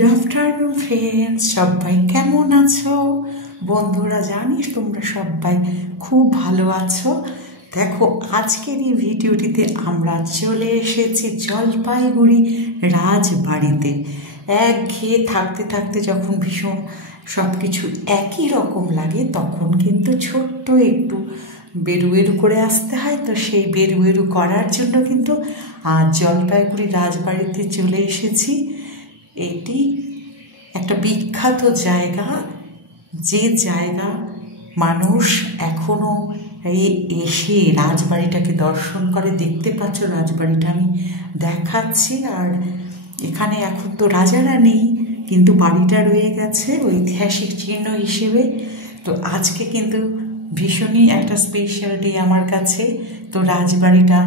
Good afternoon friends, সবাই কেমন আছো? বন্ধুরা, জানিস তোমরা সবাই খুব ভালো আছো। দেখো, আজকের এই ভিডিওটিতে আমরা চলে এসেছি জলপাইগুড়ি রাজবাড়িতে। একঘেয়ে থাকতে থাকতে যখন ভীষণ সব কিছু একই রকম লাগে, তখন কিন্তু ছোট্ট একটু বেরু করে আসতে হয়। তো সেই বেরু করার জন্য কিন্তু আজ জলপাইগুড়ি রাজবাড়িতে চলে এসেছি। এটি একটা বিখ্যাত জায়গা, যে জায়গা মানুষ এখনো এসে রাজবাড়িটাকে দর্শন করে। দেখতে পাচ্ছ রাজবাড়িটা আমি দেখাচ্ছি। আর এখানে এখন তো রাজারা নেই, কিন্তু বাড়িটা রয়ে গেছে ঐতিহাসিক চিহ্ন হিসেবে। তো আজকে কিন্তু ভীষণই একটা স্পেশাল ডে আমার কাছে। তো রাজবাড়িটা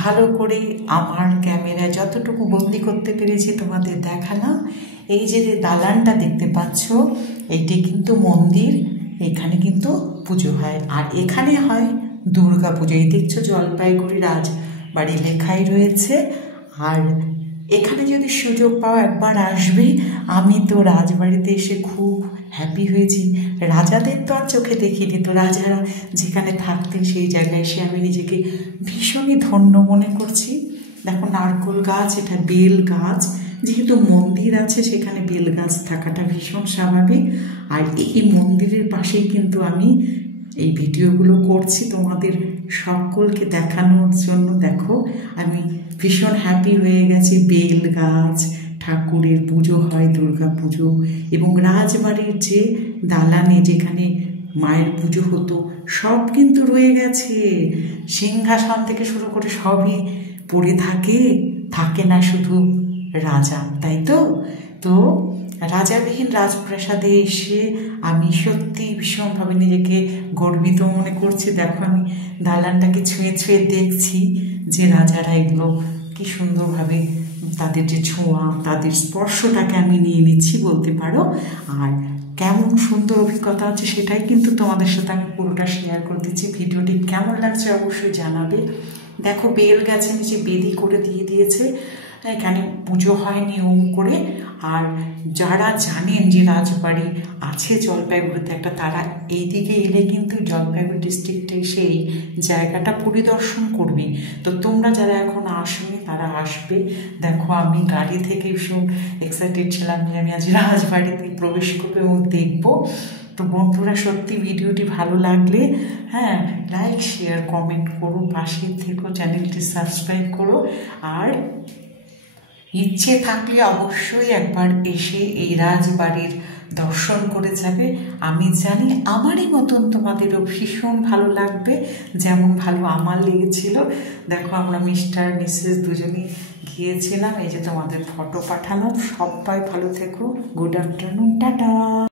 ভালো করে আমার ক্যামেরায় যতটুকু বন্দি করতে পেরেছি তোমাদের দেখালাম। এই যে দালানটা দেখতে পাচ্ছ, এইটি কিন্তু মন্দির। এখানে কিন্তু পুজো হয়, আর এখানে হয় দুর্গা পুজো। এই দেখছো জলপাইগুড়ি রাজবাড়ি লেখাই রয়েছে। আর এখানে যদি সুযোগ পাও একবার আসবে। আমি তো রাজবাড়িতে এসে খুব হ্যাপি হয়েছি। রাজাদের তো আর চোখে দেখিনি, তো রাজারা যেখানে থাকতেন সেই জায়গায় এসে আমি নিজেকে ভীষণই ধন্য মনে করছি। দেখো নারকেল গাছ, এটা বেল গাছ। যেহেতু মন্দির আছে সেখানে বেল গাছ থাকাটা ভীষণ স্বাভাবিক। আর এই মন্দিরের পাশেই কিন্তু আমি এই ভিডিওগুলো করছি তোমাদের সকলকে দেখানোর জন্য। দেখো, আমি ভীষণ হ্যাপি হয়ে গেছি। বেল গাছ, ঠাকুরের পুজো হয়, দুর্গা পুজো, এবং রাজবাড়ির যে দালানে যেখানে মায়ের পুজো হতো সব কিন্তু রয়ে গেছে। সিংহাসন থেকে শুরু করে সবই পড়ে থাকে না শুধু রাজা, তাই তো। তো রাজাবিহীন রাজপ্রাসাদে এসে আমি সত্যি ভীষণভাবে নিজেকে গর্বিত মনে করছি। দেখো, আমি দালানটাকে ছুঁয়ে ছুঁয়ে দেখছি যে রাজারা এগুলো কি সুন্দরভাবে তাদের যে ছোঁয়া, তাদের স্পর্শটাকে আমি নিয়ে নিচ্ছি বলতে পারো। আর কেমন সুন্দর অভিজ্ঞতা হচ্ছে সেটাই কিন্তু তোমাদের সাথে আমি পুরোটা শেয়ার করে দিচ্ছি। ভিডিওটি কেমন লাগছে অবশ্যই জানাবে। দেখো, বেল গাছের নিচে বেদি করে দিয়ে দিয়েছে। এখানে পুজো হয় নিয়ম করে। আর যারা জানেন যে রাজবাড়ি আছে জলপাইগুড়িতে একটা, তারা এইদিকে এলে কিন্তু জলপাইগুড়ি ডিস্ট্রিক্টে সেই জায়গাটা পরিদর্শন করবে। তো তোমরা যারা এখন আসবে তারা আসবে। দেখো, আমি গাড়ি থেকে ভীষণ এক্সাইটেড ছিলাম যে আমি আজ রাজবাড়িতে প্রবেশ করবো এবং দেখবো। তো বন্ধুরা, সত্যি ভিডিওটি ভালো লাগলে লাইক শেয়ার কমেন্ট করো, পাশে থেকো, চ্যানেলটি সাবস্ক্রাইব করো। আর ইচ্ছে থাকলে অবশ্যই একবার এসে এই রাজবাড়ির দর্শন করে যাবে। আমি জানি আমারই মতন তোমাদেরও ভীষণ ভালো লাগবে, যেমন ভালো আমার লেগেছিল। দেখো, আমরা মিস্টার মিসেস দুজনেই গিয়েছিলাম। এই যে তোমাদের ফটো পাঠালাম। সবাই ভালো থেকো। Good afternoon, tata.